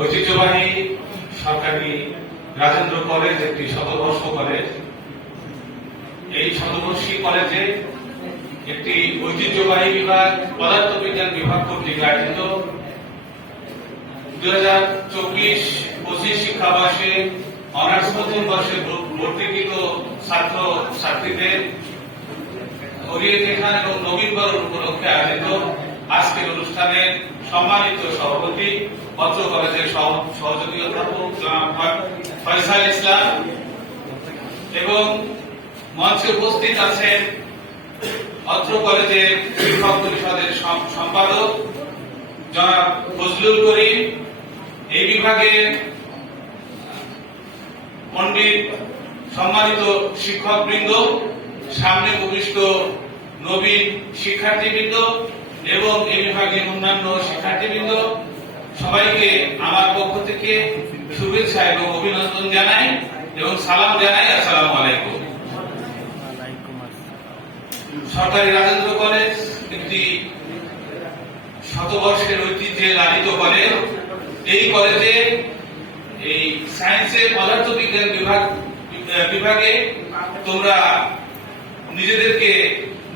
ঐতিহ্যবাহী সরকারি রাজেন্দ্র কলেজ একটি শতবর্ষ কলেজ। এই শতবর্ষী কলেজে একটি ঐতিহ্যবাহী বিভাগ পদার্থবিজ্ঞান বিভাগ কর্তৃক আয়োজিত 2024-25 শিক্ষাবর্ষে অনার্স প্রথম বর্ষে ভর্তিকৃত ছাত্র ছাত্রীদের ওরিয়েন্টেশন এবং নবীনবরণ উপলক্ষে আয়োজিত আজকের অনুষ্ঠানে সম্মানিত সভাপতি অত্র কলেজের সহযোগী অধ্যাপক জনাব ফয়সাল ইসলাম এবং মঞ্চে উপস্থিত আছেন অত্র কলেজের শিক্ষক পরিষদের সম্পাদক জনাব ফজলুল করিম, এই বিভাগের পণ্ডিত সম্মানিত শিক্ষকবৃন্দ, সামনে উপবিষ্ট নবীন শিক্ষার্থীবৃন্দ এবং এই বিভাগের অন্যান্য শিক্ষার্থীবৃন্দ, সবাইকে আমার পক্ষ থেকে শুভেচ্ছা এবং অভিনন্দন জানাই এবং সালাম জানাই। আসসালামু আলাইকুম। সরকারি রাজেন্দ্র কলেজ একটি শতবর্ষের ঐতিহ্যে লালিত কলেজ। এই কলেজে এই সায়েন্সের পদার্থবিজ্ঞান বিভাগে তোমরা নিজেদেরকে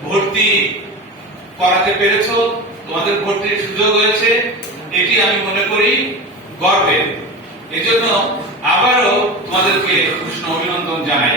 ভর্তি করাতে পেরেছ, তোমাদের ভর্তির সুযোগ হয়েছে, এটি আমি মনে করি গর্বের। এজন্য আবারও তোমাদেরকে উষ্ণ অভিনন্দন জানাই।